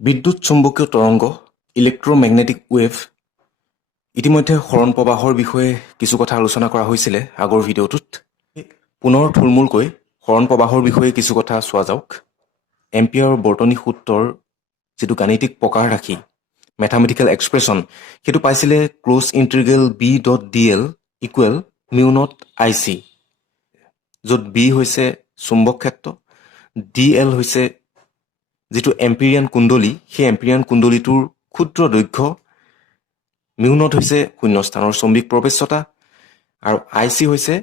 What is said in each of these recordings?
বিদ্যুৎ চুম্বকীয় তৰংগ electromagnetic wave ইতিমধ্যে সৰণ প্ৰবাহৰ বিষয়ে কিছু কথা আলোচনা কৰা হৈছিলে আগৰ ভিডিঅ'টোত পুনৰ থুলমূলকৈ সৰণ প্ৰবাহৰ বিষয়ে কিছু কথা চোৱা যাওক এম্পিয়াৰৰ বৰ্তনী সূত্ৰৰ যিটো গাণিতিক প্ৰকাৰ ৰাখি মেথামেটিকেল এক্সপ্ৰেছন সেইটো পাইছিলে close integral B dot D L equal mu naught I C য'ত বি হৈছে চুম্বক ক্ষেত্ৰ ডি এল হৈছে যিটো এম্পিৰিয়ান কুণ্ডলী সেই এম্পিৰিয়ান কুণ্ডলীটোৰ ক্ষুদ্ৰ দৈৰ্ঘ্য মিউ নট হৈছে শূন্যস্থানৰ চম্বিক প্ৰৱেশ্যতা আৰু আই চি হৈছে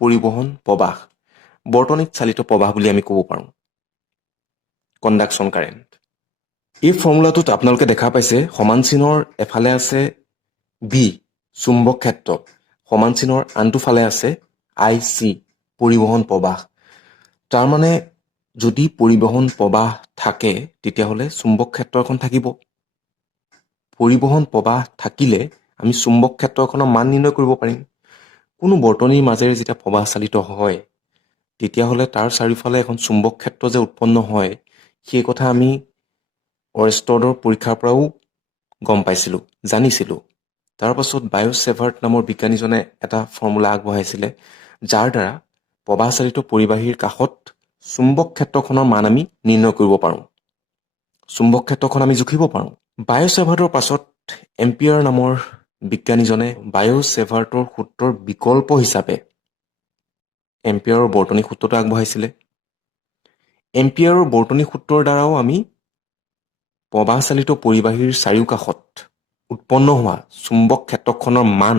পৰিবহণ প্ৰবাহ বৰ্তনীত চালিত প্ৰবাহ বুলি আমি ক'ব পাৰোঁ কণ্ডাকশ্যন কাৰেণ্ট এই ফৰ্মুলাটোত আপোনালোকে দেখা পাইছে সমান চিনৰ এফালে আছে বি চুম্বক ক্ষেত্ৰ সমান চিনৰ আনটো ফালে আছে আই চি পৰিবহণ প্ৰবাহ তাৰমানে যদি পৰিবহণ প্ৰবাহ থাকে তেতিয়াহ'লে চুম্বক ক্ষেত্ৰ এখন থাকিব পৰিবহণ প্ৰবাহ থাকিলে আমি চুম্বক ক্ষেত্ৰখনৰ মান নিৰ্ণয় কৰিব পাৰিম কোনো বৰ্তনীৰ মাজেৰে যেতিয়া প্ৰবাহ চালিত হয় তেতিয়াহ'লে তাৰ চাৰিওফালে এখন চুম্বক ক্ষেত্ৰ যে উৎপন্ন হয় সেই কথা আমি অৰেষ্টডৰ পৰীক্ষাৰ পৰাও গম পাইছিলোঁ জানিছিলোঁ তাৰপাছত বায়'চেভাৰ্ট নামৰ বিজ্ঞানীজনে এটা ফৰ্মুলা আগবঢ়াইছিলে যাৰ দ্বাৰা প্ৰবাহচালিত পৰিবাহীৰ কাষত চুম্বক ক্ষেত্ৰখনৰ মান আমি নিৰ্ণয় কৰিব পাৰোঁ চুম্বক ক্ষেত্ৰখন আমি জুখিব পাৰোঁ বায়'চেভাৰ্টৰ পাছত এম্পিয়াৰ নামৰ বিজ্ঞানীজনে বায়'চেভাৰ্টৰ সূত্ৰৰ বিকল্প হিচাপে এম্পিয়াৰৰ বৰ্তনী সূত্ৰটো আগবঢ়াইছিলে এম্পিয়াৰৰ বৰ্তনী সূত্ৰৰ দ্বাৰাও আমি প্ৰবাহচালিত পৰিবাহীৰ চাৰিওকাষত উৎপন্ন হোৱা চুম্বক ক্ষেত্ৰখনৰ মান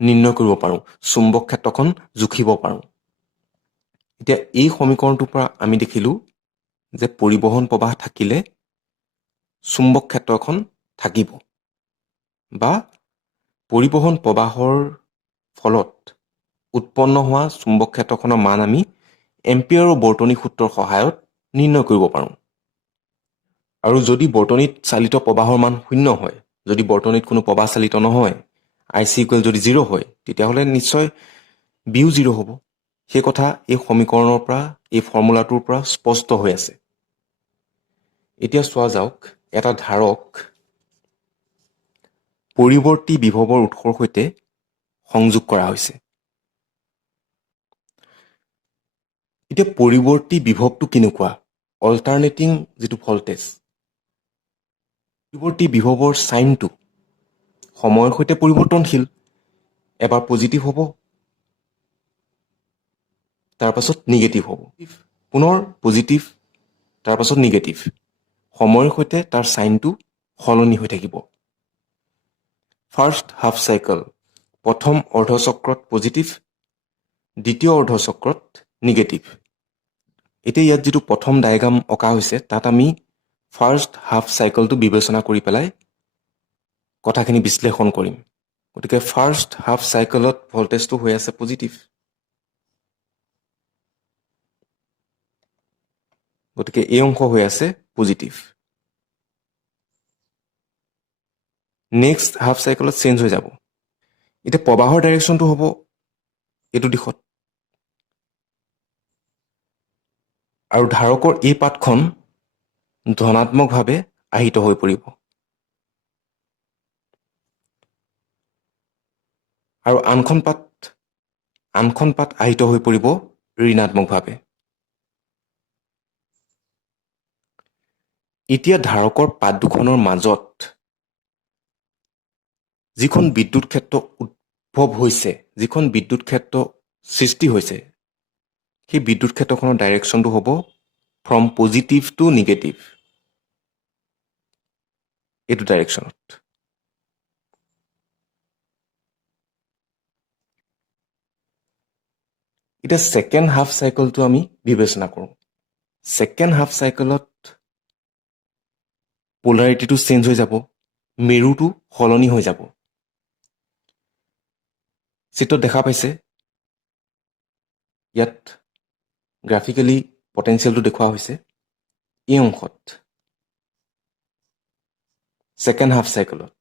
নিৰ্ণয় কৰিব পাৰোঁ চুম্বক ক্ষেত্ৰখন জুখিব পাৰোঁ এতিয়া এই সমীকৰণটোৰ পৰা আমি দেখিলোঁ যে পৰিবহণ প্ৰবাহ থাকিলে চুম্বক ক্ষেত্ৰখন থাকিব বা পৰিবহণ প্ৰবাহৰ ফলত উৎপন্ন হোৱা চুম্বক ক্ষেত্ৰখনৰ মান আমি এম্পিয়াৰৰ বৰ্তনী সূত্ৰৰ সহায়ত নিৰ্ণয় কৰিব পাৰোঁ আৰু যদি বৰ্তনীত চালিত প্ৰবাহৰ মান শূন্য হয় যদি বৰ্তনীত কোনো প্ৰবাহ চালিত নহয় আই চি ইকুৱেল যদি 0 হয় তেতিয়াহ'লে নিশ্চয় বিও 0 হ'ব সেই কথা এই সমীকৰণৰ পৰা এই ফৰ্মুলাটোৰ পৰা স্পষ্ট হৈ আছে এতিয়া চোৱা যাওক এটা ধাৰক পৰিৱৰ্তী বিভৱৰ উৎসৰ সৈতে সংযোগ কৰা হৈছে এতিয়া পৰিৱৰ্তী বিভৱটো কেনেকুৱা অল্টাৰনেটিং যিটো ভল্টেজ পৰিৱৰ্তী বিভৱৰ চাইনটো সময়ৰ সৈতে পৰিৱৰ্তনশীল এবাৰ পজিটিভ হ'ব তাৰপাছত নিগেটিভ হ'ব পুনৰ পজিটিভ তাৰপাছত নিগেটিভ সময়ৰ সৈতে তাৰ চাইনটো সলনি হৈ থাকিব ফাৰ্ষ্ট হাফ চাইকেল প্ৰথম অৰ্ধচক্ৰত পজিটিভ দ্বিতীয় অৰ্ধচক্ৰত নিগেটিভ এতিয়া ইয়াত যিটো প্ৰথম ডায়েগ্ৰাম অঁকা হৈছে তাত আমি ফাৰ্ষ্ট হাফ চাইকেলটো বিবেচনা কৰি পেলাই কথাখিনি বিশ্লেষণ কৰিম গতিকে ফাৰ্ষ্ট হাফ চাইকেলত ভল্টেজটো হৈ আছে পজিটিভ গতিকে এই অংশ হৈ আছে পজিটিভ নেক্সট হাফ চাইকেলত চেঞ্জ হৈ যাব এতিয়া প্ৰবাহৰ ডাইৰেকশ্যনটো হ'ব এইটো দিশত আৰু ধাৰকৰ এই পাতখন ধনাত্মকভাৱে আহিত হৈ পৰিব আৰু আনখন পাত আহিত হৈ পৰিব ঋণাত্মকভাৱে এতিয়া ধাৰকৰ পাত দুখনৰ মাজত যিখন বিদ্যুৎ ক্ষেত্ৰ উদ্ভৱ হৈছে যিখন বিদ্যুৎ ক্ষেত্ৰ সৃষ্টি হৈছে সেই বিদ্যুৎ ক্ষেত্ৰখনৰ ডাইৰেকশ্যনটো হ'ব ফ্ৰম পজিটিভ টু নিগেটিভ এইটো ডাইৰেকশ্যনত এতিয়া ছেকেণ্ড হাফ চাইকেলটো আমি বিবেচনা কৰোঁ ছেকেণ্ড হাফ চাইকেলত পোলাৰিটিটো চেঞ্জ হৈ যাব মেৰুটো সলনি হৈ যাব চিত্ৰত দেখা পাইছে ইয়াত গ্ৰাফিকেলি পটেনচিয়েলটো দেখুওৱা হৈছে এই অংশত ছেকেণ্ড হাফ চাইকেলত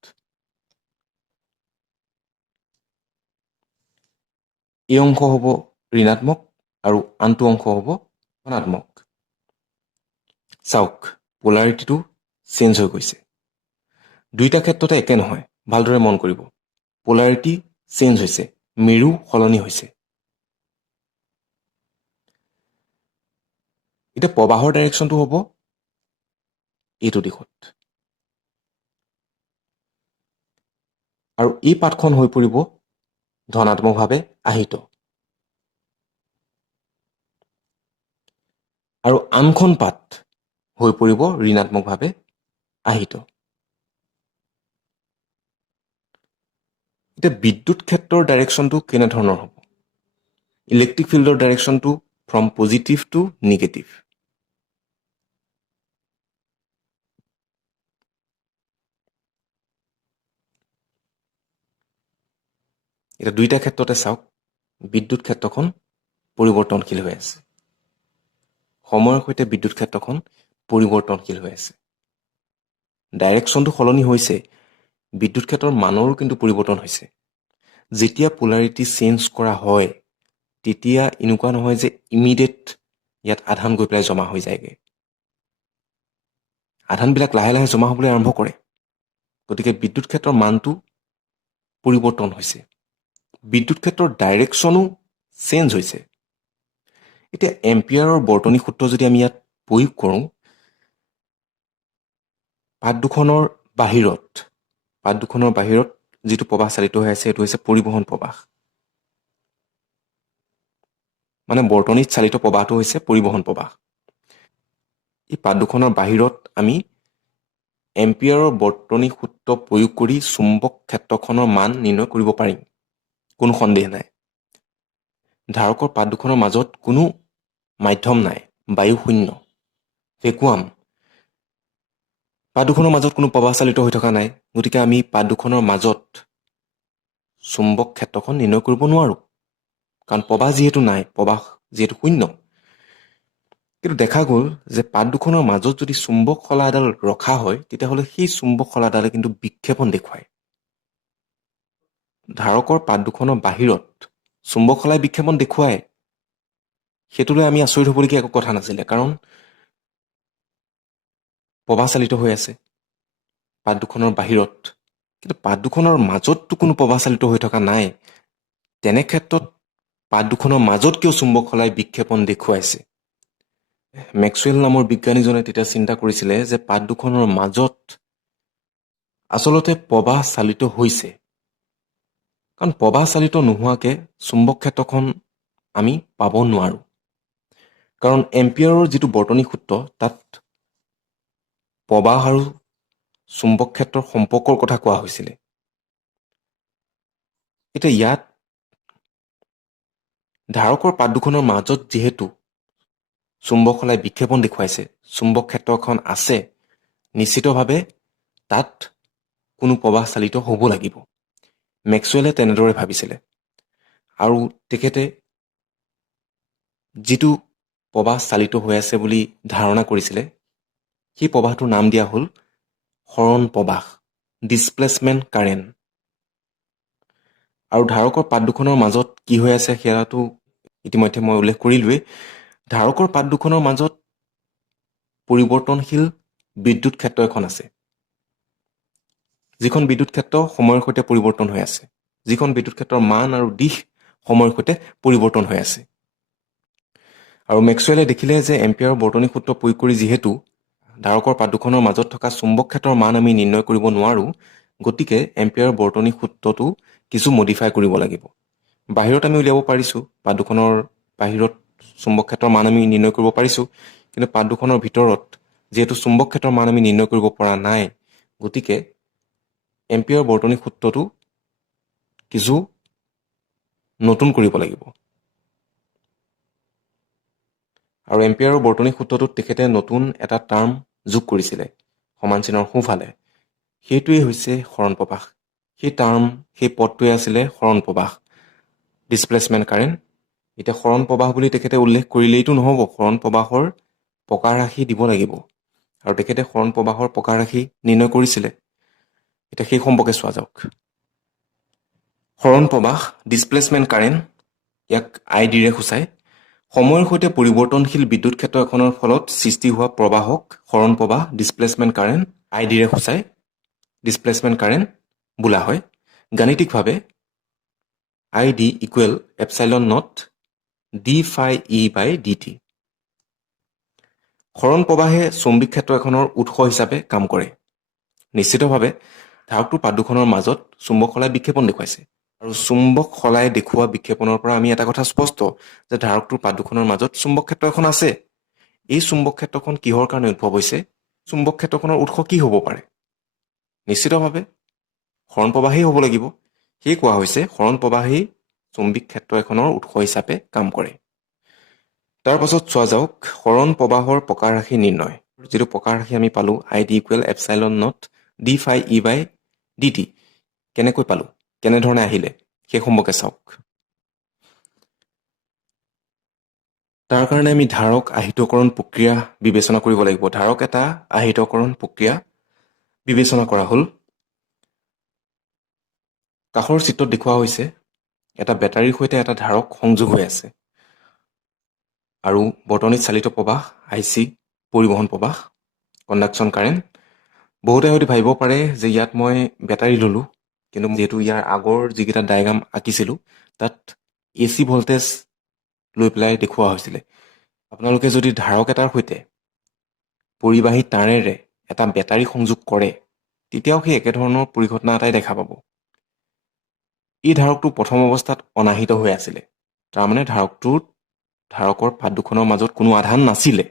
এই অংশ হ'ব ঋণাত্মক আৰু আনটো অংশ হ'ব ধনাত্মক চাওক পোলাৰিটিটো চেঞ্জ হৈ গৈছে। দুইটা ক্ষেত্ৰতে একে নহয়, ভালদৰে মন কৰিব। পোলাৰিটি চেঞ্জ হৈছে, মেৰু সলনি হৈছে। এতিয়া প্ৰবাহৰ ডাইৰেকশ্যনটো হ'ব এইটো দিশত। আৰু এই পাতখন হৈ পৰিব ধনাত্মকভাৱে আহিত। আৰু আনখন পাত হৈ পৰিব ঋণাত্মকভাৱে আহিত। এতিয়া বিদ্যুৎ ক্ষেত্ৰৰ ডাইৰেকশ্যনটো কেনেধৰণৰ হ'ব? ইলেক্ট্ৰিক ফিল্ডৰ ডাইৰেকশ্যনটো ফ্ৰম পজিটিভ টু নিগেটিভ। এতিয়া দুইটা ক্ষেত্ৰতে চাওক, বিদ্যুৎ ক্ষেত্ৰখন পৰিৱৰ্তনশীল হৈ আছে। সময়ৰ সৈতে বিদ্যুৎ ক্ষেত্ৰখন পৰিৱৰ্তনশীল হৈ আছে। ডাইৰেকশ্যনটো সলনি হৈছে, বিদ্যুৎ ক্ষেত্ৰৰ মানৰো কিন্তু পৰিৱৰ্তন হৈছে। যেতিয়া পোলাৰিটি চেঞ্জ কৰা হয়, তেতিয়া এনেকুৱা নহয় যে ইমিডিয়েট ইয়াত আধান গৈ পেলাই জমা হৈ যায়গৈ। আধানবিলাক লাহে লাহে জমা হ'বলৈ আৰম্ভ কৰে। গতিকে বিদ্যুৎ ক্ষেত্ৰৰ মানটো পৰিৱৰ্তন হৈছে। বিদ্যুৎ ক্ষেত্ৰৰ ডাইৰেকশ্যনো চেঞ্জ হৈছে। এতিয়া এম্পিয়াৰৰ বৰ্তনী সূত্ৰ যদি আমি ইয়াত প্ৰয়োগ কৰোঁ, পাত দুখনৰ বাহিৰত যিটো প্ৰবাহ চালিত হৈ আছে, সেইটো হৈছে পৰিবহণ প্ৰবাহ। মানে বৰ্তনীত চালিত প্ৰবাহটো হৈছে পৰিবহণ প্ৰবাহ। এই পাত দুখনৰ বাহিৰত আমি এম্পিয়াৰৰ বৰ্তনী সূত্ৰ প্ৰয়োগ কৰি চুম্বক ক্ষেত্ৰখনৰ মান নিৰ্ণয় কৰিব পাৰিম, কোনো সন্দেহ নাই। ধাৰকৰ পাত দুখনৰ মাজত কোনো মাধ্যম নাই, বায়ু শূন্য, ভেকুৱাম। পাত দুখনৰ মাজত কোনো প্ৰবাহ চালিত হৈ থকা নাই, গতিকে আমি পাত দুখনৰ মাজত চুম্বক ক্ষেত্ৰখন নিৰ্ণয় কৰিব নোৱাৰোঁ, কাৰণ প্ৰবাহ যিহেতু নাই, প্ৰবাহ যিহেতু শূন্য। কিন্তু দেখা গ'ল যে পাত দুখনৰ মাজত যদি চুম্বক শলা এডাল ৰখা হয়, তেতিয়াহ'লে সেই চুম্বক শলাডালে কিন্তু বিক্ষেপণ দেখুৱায়। ধাৰকৰ পাত দুখনৰ বাহিৰত চুম্বক শলাই বিক্ষেপণ দেখুৱায়, সেইটোলৈ আমি আচৰিত হ'বলগীয়া একো কথা নাছিলে, কাৰণ প্ৰবাহ চালিত হৈ আছে পাত দুখনৰ বাহিৰত। কিন্তু পাত দুখনৰ মাজততো কোনো প্ৰবাহ চালিত হৈ থকা নাই। তেনে ক্ষেত্ৰত পাত দুখনৰ মাজত কিয় চুম্বক শলাই বিক্ষেপণ দেখুৱাইছে? মেক্সৱেল নামৰ বিজ্ঞানীজনে তেতিয়া চিন্তা কৰিছিলে যে পাত দুখনৰ মাজত আচলতে প্ৰবাহ চালিত হৈছে, কাৰণ প্ৰবাহ চালিত নোহোৱাকৈ চুম্বক ক্ষেত্ৰখন আমি পাব নোৱাৰোঁ। কাৰণ এম্পিয়াৰৰ যিটো বৰ্তনী সূত্ৰ, তাত প্ৰবাহ আৰু চুম্বক ক্ষেত্ৰৰ সম্পৰ্কৰ কথা কোৱা হৈছিলে। এতিয়া ইয়াত ধাৰকৰ পাত দুখনৰ মাজত যিহেতু চুম্বক শলাই বিক্ষেপণ দেখুৱাইছে, চুম্বক ক্ষেত্ৰখন আছে, নিশ্চিতভাৱে তাত কোনো প্ৰবাহ চালিত হ'ব লাগিব। মেক্সৱেলে তেনেদৰে ভাবিছিলে, আৰু তেখেতে যিটো প্ৰবাহ চালিত হৈ আছে বুলি ধাৰণা কৰিছিলে, সেই প্ৰবাহটোৰ নাম দিয়া হ'ল সৰণ প্ৰবাহ, ডিছপ্লেচমেণ্ট কাৰেণ্ট। আৰু ধাৰকৰ পাত দুখনৰ মাজত কি হৈ আছে সেয়াটো ইতিমধ্যে মই উল্লেখ কৰিলোৱেই। ধাৰকৰ পাত দুখনৰ মাজত পৰিৱৰ্তনশীল বিদ্যুৎ ক্ষেত্ৰ এখন আছে, যিখন বিদ্যুৎ ক্ষেত্ৰ সময়ৰ সৈতে পৰিৱৰ্তন হৈ আছে, যিখন বিদ্যুৎ ক্ষেত্ৰৰ মান আৰু দিশ সময়ৰ সৈতে পৰিৱৰ্তন হৈ আছে। আৰু মেক্সৱেলে দেখিলে যে এম্পিয়াৰৰ বৰ্তনী সূত্ৰ প্ৰয়োগ কৰি যিহেতু ধাৰকৰ পাত দুখনৰ মাজত থকা চুম্বক ক্ষেত্ৰৰ মান আমি নিৰ্ণয় কৰিব নোৱাৰোঁ, গতিকে এম্পিয়াৰৰ বৰ্তনী সূত্ৰটো কিছু মডিফাই কৰিব লাগিব। বাহিৰত আমি উলিয়াব পাৰিছোঁ, পাত দুখনৰ বাহিৰত চুম্বক ক্ষেত্ৰৰ মান আমি নিৰ্ণয় কৰিব পাৰিছোঁ, কিন্তু পাত দুখনৰ ভিতৰত যিহেতু চুম্বক ক্ষেত্ৰৰ মান আমি নিৰ্ণয় কৰিব পৰা নাই, গতিকে এম্পিয়াৰৰ বৰ্তনী সূত্ৰটো কিছু নতুন কৰিব লাগিব। আৰু এম্পিয়াৰৰ বৰ্তনী সূত্ৰটোত তেখেতে নতুন এটা টাৰ্ম যোগ কৰিছিলে সমান চিনৰ সোঁফালে, সেইটোৱেই হৈছে সৰণ প্ৰবাহ। সেই পদটোৱে আছিলে সৰণ প্ৰবাহ, ডিছপ্লেচমেণ্ট কাৰেণ্ট। এতিয়া সৰণ প্ৰবাহ বুলি তেখেতে উল্লেখ কৰিলেইতো নহ'ব, সৰণ প্ৰবাহৰ প্ৰকাৰ ৰাশি দিব লাগিব, আৰু তেখেতে সৰণ প্ৰবাহৰ প্ৰকাৰ ৰাশি নিৰ্ণয় কৰিছিলে। এতিয়া সেই সম্পৰ্কে চোৱা যাওক। সৰণ প্ৰবাহ, ডিছপ্লেচমেণ্ট কাৰেণ্ট, ইয়াক আই ডিৰে সূচায়। সময়ৰ সৈতে পৰিৱৰ্তনশীল বিদ্যুৎ ক্ষেত্ৰ এখনৰ ফলত সৃষ্টি হোৱা প্ৰবাহক সৰণ প্ৰবাহ ডিছপ্লেচমেণ্ট কাৰেণ্ট আইডিৰে সূচাই ডিছপ্লেচমেণ্ট কাৰেণ্ট বোলা হয়। গাণিতিকভাৱে I D equal epsilon naught D phi E by D T. সৰণ প্ৰবাহে চৌম্বিক ক্ষেত্ৰ এখনৰ উৎস হিচাপে কাম কৰে। নিশ্চিতভাৱে ধাৰকটোৰ পাত দুখনৰ মাজত চুম্বক শলাই বিক্ষেপণ দেখুৱাইছে আৰু চুম্বক শলাই দেখুওৱা বিক্ষেপণৰ পৰা আমি এটা কথা স্পষ্ট যে ধাৰকটোৰ পাত দুখনৰ মাজত চুম্বক ক্ষেত্ৰ এখন আছে। এই চুম্বক ক্ষেত্ৰখন কিহৰ কাৰণে উদ্ভৱ হৈছে? চুম্বক ক্ষেত্ৰখনৰ উৎস কি হ'ব পাৰে? নিশ্চিতভাৱে সৰণ প্ৰবাহেই হ'ব লাগিব। সেয়ে কোৱা হৈছে সৰণ প্ৰবাহেই চৌম্বিক ক্ষেত্ৰ এখনৰ উৎস হিচাপে কাম কৰে। তাৰ পাছত চোৱা যাওক সৰণ প্ৰবাহৰ প্ৰকাৰ ৰাশি নিৰ্ণয়। যিটো প্ৰকাৰ ৰাশি আমি পালোঁ I D equal epsilon naught D phi E by D T. কেনেকৈ পালোঁ, কেনেধৰণে আহিলে সেই সম্পৰ্কে চাওক। তাৰ কাৰণে আমি ধাৰক আহিতকৰণ প্ৰক্ৰিয়া বিবেচনা কৰিব লাগিব। ধাৰক এটা আহিতকৰণ প্ৰক্ৰিয়া বিবেচনা কৰা হ'ল। কাষৰ চিত্ৰত দেখুওৱা হৈছে এটা বেটাৰীৰ সৈতে এটা ধাৰক সংযোগ হৈ আছে আৰু বৰ্তনীত চালিত প্ৰবাহ আই চি পৰিবহণ প্ৰবাহ কণ্ডাকশ্যন কাৰেণ্ট। বহুতে হয়তো ভাবিব পাৰে যে ইয়াত মই বেটাৰী ল'লোঁ, কিন্তু যিহেতু ইয়াৰ আগৰ যিকেইটা ডায়েগ্ৰাম আঁকিছিলোঁ তাত এ চি ভল্টেজ লৈ পেলাই দেখুওৱা হৈছিলে। আপোনালোকে যদি ধাৰক এটাৰ সৈতে পৰিবাহী তাঁৰেৰে এটা বেটাৰী সংযোগ কৰে তেতিয়াও সেই একেধৰণৰ পৰিঘটনা এটাই দেখা পাব। এই ধাৰকটো প্ৰথম অৱস্থাত অনাহিত হৈ আছিলে, তাৰমানে ধাৰকৰ পাত দুখনৰ মাজত কোনো আধান নাছিলে,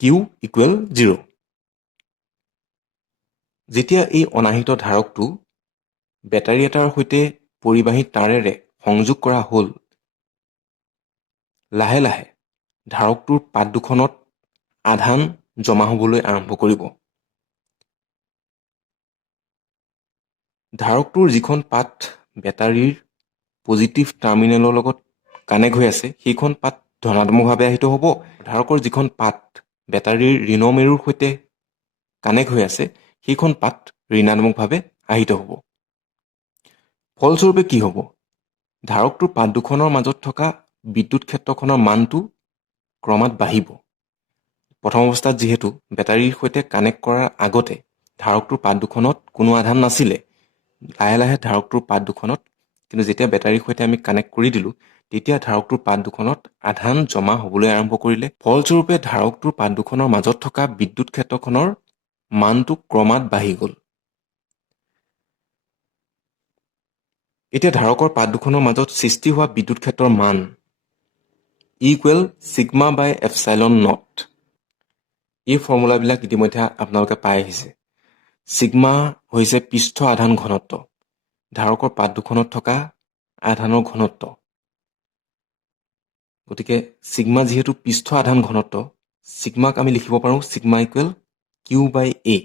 কিউ ইকুৱেল 0। যেতিয়া এই অনাহিত ধাৰকটো বেটাৰী এটাৰ সৈতে পৰিবাহী তাঁৰেৰে সংযোগ কৰা হ'ল, লাহে লাহে ধাৰকটোৰ পাত দুখনত আধান জমা হ'বলৈ আৰম্ভ কৰিব। ধাৰকটোৰ যিখন পাত বেটাৰীৰ পজিটিভ টাৰ্মিনেলৰ লগত কানেক্ট হৈ আছে সেইখন পাত ধনাত্মকভাৱে আহিত হ'ব। ধাৰকৰ যিখন পাত বেটাৰীৰ ঋণমেৰুৰ সৈতে কানেক্ট হৈ আছে সেইখন পাত ঋণাত্মকভাৱে আহিত হ'ব। ফলস্বৰূপে কি হ'ব? ধাৰকটোৰ পাত দুখনৰ মাজত থকা বিদ্যুৎ ক্ষেত্ৰখনৰ মানটো ক্ৰমাৎ বাঢ়িব। প্ৰথম অৱস্থাত যিহেতু বেটাৰীৰ সৈতে কানেক্ট কৰাৰ আগতে ধাৰকটোৰ পাত দুখনত কোনো আধান নাছিলে, লাহে লাহে ধাৰকটোৰ পাত দুখনত, কিন্তু যেতিয়া বেটাৰীৰ সৈতে আমি কানেক্ট কৰি দিলোঁ তেতিয়া ধাৰকটোৰ পাত দুখনত আধান জমা হ'বলৈ আৰম্ভ কৰিলে। ফলস্বৰূপে ধাৰকটোৰ পাত দুখনৰ মাজত থকা বিদ্যুৎ ক্ষেত্ৰখনৰ মানটো ক্ৰমাৎ বাঢ়ি গ'ল। এতিয়া ধাৰকৰ পাত দুখনৰ মাজত সৃষ্টি হোৱা বিদ্যুৎ ক্ষেত্ৰৰ মান equal sigma by epsilon naught. এই ফৰ্মুলাবিলাক ইতিমধ্যে আপোনালোকে পাই আহিছে। ছিগমা হৈছে পৃষ্ঠ আধান ঘনত্ব, ধাৰকৰ পাত দুখনত থকা আধানৰ ঘনত্ব। গতিকে ছিগমা যিহেতু পৃষ্ঠ আধান ঘনত্ব, ছিগমাক আমি লিখিব পাৰোঁ ছিগমা ইকুৱেল কিউ বাই এ।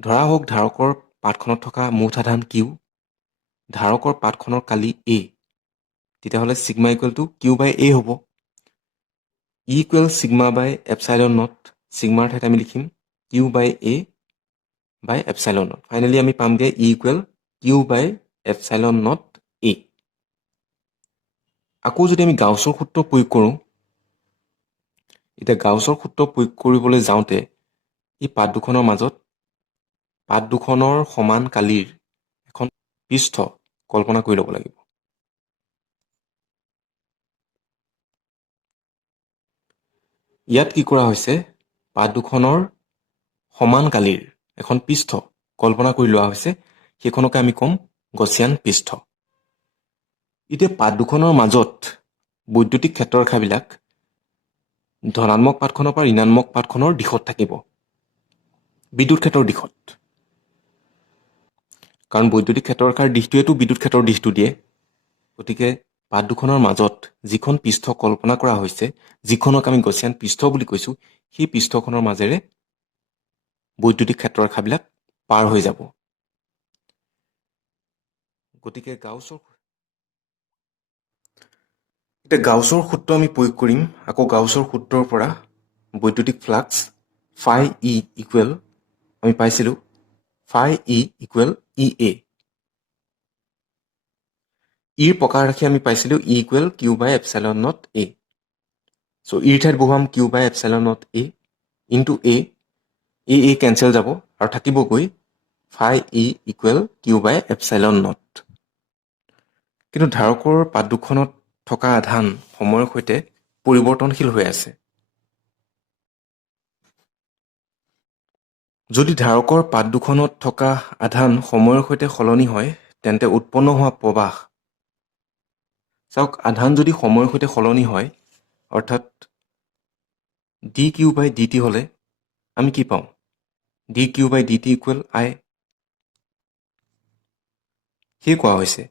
ধৰা হওক ধাৰকৰ পাতখনত থকা মুঠ আধান কিউ, ধাৰকৰ পাতখনৰ কালি এ, তেতিয়াহ'লে sigma equal to Q by A হ'ব। Equal sigma by epsilon naught, ছিগমাৰ ঠাইত আমি লিখিম Q by A by epsilon naught. Finally আমি পামগৈ equal Q by epsilon naught A. আকৌ যদি আমি গাউছৰ সূত্ৰ প্ৰয়োগ কৰোঁ, এতিয়া গাউছৰ সূত্ৰ প্ৰয়োগ কৰিবলৈ যাওঁতে এই পাত দুখনৰ মাজত পাত দুখনৰ সমান কালিৰ এখন পৃষ্ঠ কল্পনা কৰি ল'ব লাগিব। ইয়াত কি কৰা হৈছে, পাত দুখনৰ সমান কালিৰ এখন পৃষ্ঠ কল্পনা কৰি লোৱা হৈছে, সেইখনকে আমি ক'ম গছিয়ান পৃষ্ঠ। এতিয়া পাত দুখনৰ মাজত বৈদ্যুতিক ক্ষেত্ৰৰেখাবিলাক ধনাত্মক পাতখনৰ পৰা ঋণাত্মক পাতখনৰ দিশত থাকিব, বিদ্যুৎ ক্ষেত্ৰৰ দিশত। কাৰণ বৈদ্যুতিক ক্ষেত্ৰৰেখাৰ দিশটোৱেতো বিদ্যুৎ ক্ষেত্ৰৰ দিশটো দিয়ে। গতিকে পাত দুখনৰ মাজত যিখন পৃষ্ঠ কল্পনা কৰা হৈছে, যিখনক আমি গছিয়ান পৃষ্ঠ বুলি কৈছোঁ, সেই পৃষ্ঠখনৰ মাজেৰে বৈদ্যুতিক ক্ষেত্ৰৰেখাবিলাক পাৰ হৈ যাব। গতিকে গাউছৰ সূত্ৰ আমি প্ৰয়োগ কৰিম। আকৌ গাউছৰ সূত্ৰৰ পৰা বৈদ্যুতিক ফ্লাক্স ফাই ই ইকুৱেল আমি পাইছিলোঁ ফাই ই ইকুৱেল ই এ। ইৰ প্ৰকাৰ ৰাখি আমি পাইছিলোঁ E equal Q by epsilon naught A. So' ইৰ ঠাইত বহুৱাম Q by epsilon naught A into A cancel যাব আৰু থাকিবগৈ phi E equal Q by epsilon naught. কিন্তু ধাৰকৰ পাত দুখনত থকা আধান সময়ৰ সৈতে পৰিৱৰ্তনশীল হৈ আছে। যদি ধাৰকৰ পাত দুখনত থকা আধান সময়ৰ সৈতে সলনি হয় তেন্তে উৎপন্ন হোৱা প্ৰৱাহ, চাওক আধান যদি সময়ৰ সৈতে সলনি হয় অৰ্থাৎ D Q by D T হ'লে আমি কি পাওঁ? D Q by D T equal আই। সেয়ে কোৱা হৈছে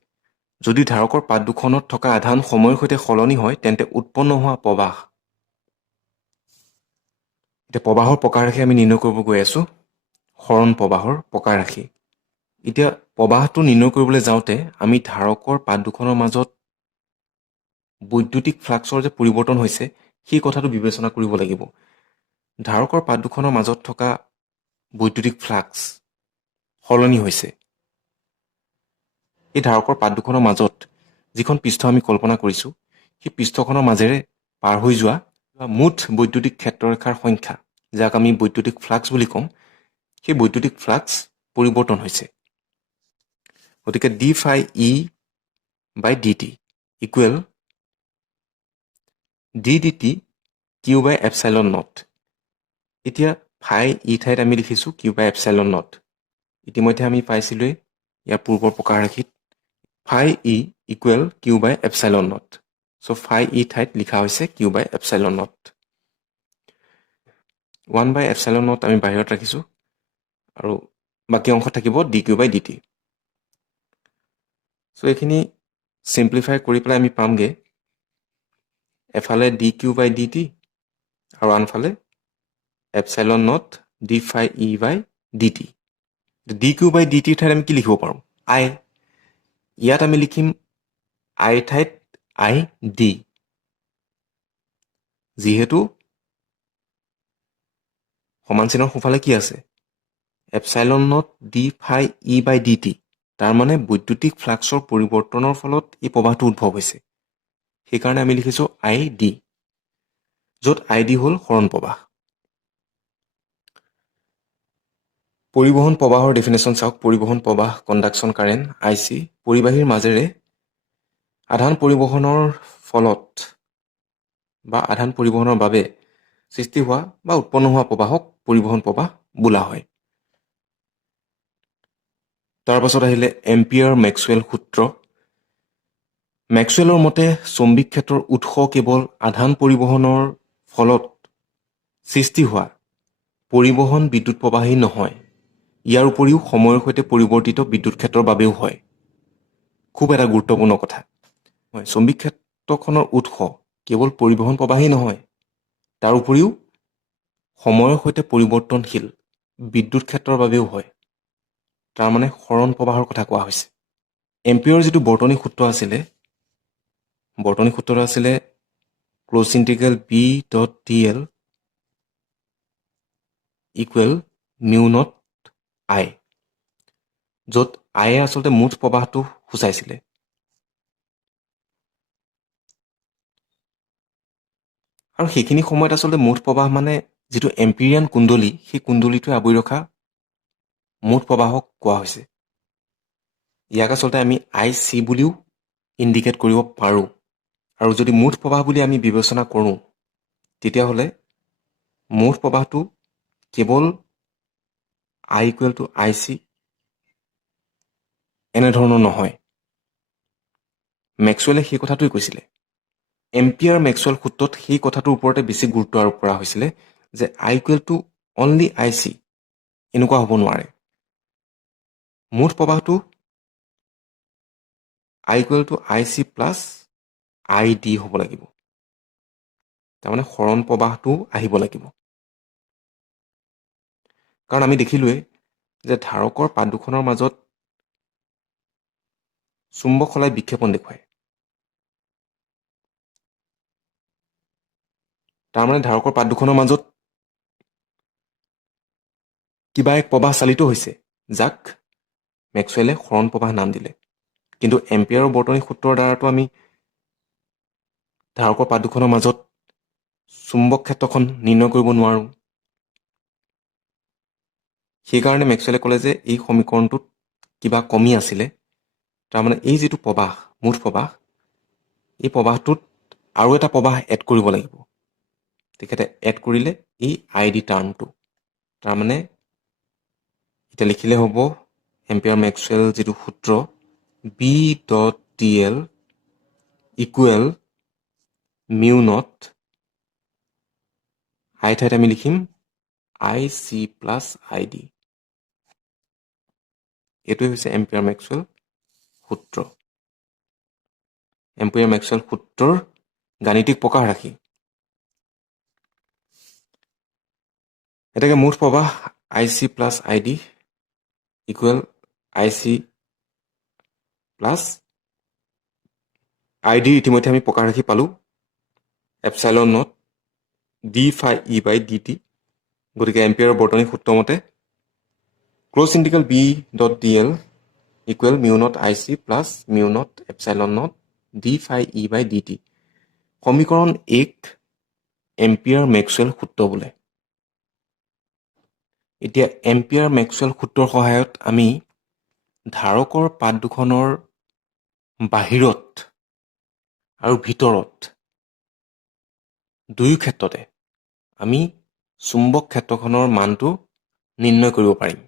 যদি ধাৰকৰ পাত দুখনত থকা আধান সময়ৰ সৈতে সলনি হয় তেন্তে উৎপন্ন হোৱা প্ৰৱাহ। এতিয়া প্ৰৱাহৰ প্ৰকাৰ ৰাশি আমি নিৰ্ণয় কৰিব গৈ আছোঁ, সৰণ প্ৰৱাহৰ প্ৰকাৰ ৰাশি। এতিয়া প্ৰৱাহটো নিৰ্ণয় কৰিবলৈ যাওঁতে আমি ধাৰকৰ পাত দুখনৰ মাজত বৈদ্যুতিক ফ্লাক্সৰ যে পৰিৱৰ্তন হৈছে সেই কথাটো বিবেচনা কৰিব লাগিব। ধাৰকৰ পাত দুখনৰ মাজত থকা বৈদ্যুতিক ফ্লাক্স সলনি হৈছে। এই ধাৰকৰ পাত দুখনৰ মাজত যিখন পৃষ্ঠ আমি কল্পনা কৰিছোঁ সেই পৃষ্ঠখনৰ মাজেৰে পাৰ হৈ যোৱা মুঠ বৈদ্যুতিক ক্ষেত্ৰৰেখাৰ সংখ্যা, যাক আমি বৈদ্যুতিক ফ্লাক্স বুলি কওঁ, সেই বৈদ্যুতিক ফ্লাক্স পৰিৱৰ্তন হৈছে। গতিকে D phi E by D T equal D D T Q by epsilon naught. এতিয়া ফাই ই ঠাইত আমি লিখিছোঁ কিউ বাই এপচাইলন নট। ইতিমধ্যে আমি পাইছিলোঁৱেই ইয়াৰ পূৰ্বৰ প্ৰকাৰ ৰাশিত phi E equal Q by epsilon naught. So' phi E ঠাইত লিখা হৈছে Q by epsilon naught. 1 by epsilon naught আমি বাহিৰত ৰাখিছোঁ আৰু বাকী অংশ থাকিব D Q by D T. So' এইখিনি চিম্প্লিফাই কৰি পেলাই আমি পামগৈ এফালে D Q by D T আৰু আনফালে epsilon naught D phi E by D T. D Q by D টিৰ ঠাইত আমি কি লিখিব পাৰোঁ? আই। ইয়াত আমি লিখিম আইৰ ঠাইত আই ডি, যিহেতু সমান চিনৰ সোঁফালে কি আছে? Epsilon naught D phi E by D T. তাৰমানে বৈদ্যুতিক ফ্লাক্সৰ পৰিৱৰ্তনৰ ফলত এই প্ৰৱাহটো উদ্ভৱ হৈছে। সেইকাৰণে আমি লিখিছোঁ আই ডি, য'ত আই ডি হ'ল সৰণ প্ৰৱাহ। পৰিবহণ প্ৰৱাহৰ ডেফিনেশ্যন চাওক। পৰিবহণ প্ৰৱাহ কণ্ডাকশ্যন কাৰেণ্ট আই চি পৰিবাহীৰ মাজেৰে আধান পৰিবহণৰ ফলত বা আধান পৰিবহণৰ বাবে সৃষ্টি হোৱা বা উৎপন্ন হোৱা প্ৰৱাহক পৰিবহণ প্ৰৱাহ বোলা হয়। তাৰ পাছত আহিলে এম্পিয়াৰ মেক্সৱেল সূত্ৰ। মেক্সৱেলৰ মতে চৌম্বিক ক্ষেত্ৰৰ উৎস কেৱল আধান পৰিবহণৰ ফলত সৃষ্টি হোৱা পৰিবহণ বিদ্যুৎ প্ৰৱাহেই নহয়, ইয়াৰ উপৰিও সময়ৰ সৈতে পৰিৱৰ্তিত বিদ্যুৎ ক্ষেত্ৰৰ বাবেও হয়। খুব এটা গুৰুত্বপূৰ্ণ কথা। চৌম্বিক ক্ষেত্ৰখনৰ উৎস কেৱল পৰিবহণ প্ৰৱাহেই নহয়, তাৰ উপৰিও সময়ৰ সৈতে পৰিৱৰ্তনশীল বিদ্যুৎ ক্ষেত্ৰৰ বাবেও হয়। তাৰমানে সৰণ প্ৰৱাহৰ কথা কোৱা হৈছে। এম্পিয়াৰৰ যিটো বৰ্তনী সূত্ৰ আছিলে, বৰ্তনী সূত্ৰটো আছিলে closed integral B dot D L equal mu naught I, য'ত আইয়ে আচলতে মুঠ প্ৰৱাহটো সূচাইছিলে। আৰু সেইখিনি সময়ত আচলতে মুঠ প্ৰৱাহ মানে যিটো এম্পিৰিয়ান কুণ্ডলী, সেই কুণ্ডলীটোৱে আৱৰি ৰখা মুঠ প্ৰৱাহক কোৱা হৈছে। ইয়াক আচলতে আমি আই চি বুলিও ইণ্ডিকেট কৰিব পাৰোঁ। আৰু যদি মুঠ প্ৰৱাহ বুলি আমি বিবেচনা কৰোঁ তেতিয়াহ'লে মুঠ প্ৰৱাহটো কেৱল আই ইকুৱেল টু আই চি এনেধৰণৰ নহয়। মেক্সৱেলে সেই কথাটোৱে কৈছিলে। এম্পিয়াৰ মেক্সৱেল সূত্ৰত সেই কথাটোৰ ওপৰতে বেছি গুৰুত্ব আৰোপ কৰা হৈছিলে যে I equal to only I C এনেকুৱা হ'ব নোৱাৰে। মুঠ প্ৰৱাহটো I equal to I C plus I D হ'ব লাগিব। তাৰমানে সৰণ প্ৰৱাহটো আহিব লাগিব। কাৰণ আমি দেখিলোৱেই যে ধাৰকৰ পাত দুখনৰ মাজত চুম্বক সলাই বিক্ষেপণ দেখুৱায়। তাৰমানে ধাৰকৰ পাত দুখনৰ মাজত কিবা এক প্ৰৱাহ চালিত হৈছে, যাক মেক্সৱেলে সৰণ প্ৰৱাহ নাম দিলে। কিন্তু এম্পিয়াৰৰ বৰ্তনী সূত্ৰৰ দ্বাৰাতো আমি ধাৰকৰ পাত দুখনৰ মাজত চুম্বক ক্ষেত্ৰখন নিৰ্ণয় কৰিব নোৱাৰোঁ। সেইকাৰণে মেক্সৱেলে ক'লে যে এই সমীকৰণটোত কিবা কমি আছিলে। তাৰমানে এই যিটো প্ৰবাহ, মুঠ প্ৰবাহ, এই প্ৰবাহটোত আৰু এটা প্ৰবাহ এড কৰিব লাগিব। তেখেতে এড কৰিলে এই আই ডি টাৰ্মটো। তাৰমানে এতিয়া লিখিলে হ'ব এম্পিয়াৰ মেক্সৱেল যিটো সূত্ৰ B dot D L equal mu naught I ঠাইত আমি লিখিম I C plus I D. এইটোৱে হৈছে এম্পিয়াৰ মেক্সৱেল সূত্ৰ। এম্পিয়াৰ মেক্সৱেল সূত্ৰৰ গাণিতিক প্ৰকাশ ৰাখি এটাকে মুঠ প্ৰবাহ I C plus I D equal I C plus I D ইতিমধ্যে আমি প্ৰকাশ ৰাখি পালোঁ epsilon naught D phi E by D T. গতিকে এম্পিয়াৰৰ বৰ্তনী সূত্ৰ মতে closed integral B dot D L equal mu naught I C plus mu naught epsilon naught D phi E by D T. সমীকৰণ 1 এম্পিয়াৰ মেক্সৱেল সূত্ৰ বোলে। এতিয়া ampere Maxwell সূত্ৰৰ সহায়ত আমি ধাৰকৰ পাত দুখনৰ বাহিৰত আৰু ভিতৰত দুয়ো ক্ষেত্ৰতে আমি চুম্বক ক্ষেত্ৰখনৰ মানটো নিৰ্ণয় কৰিব পাৰিম।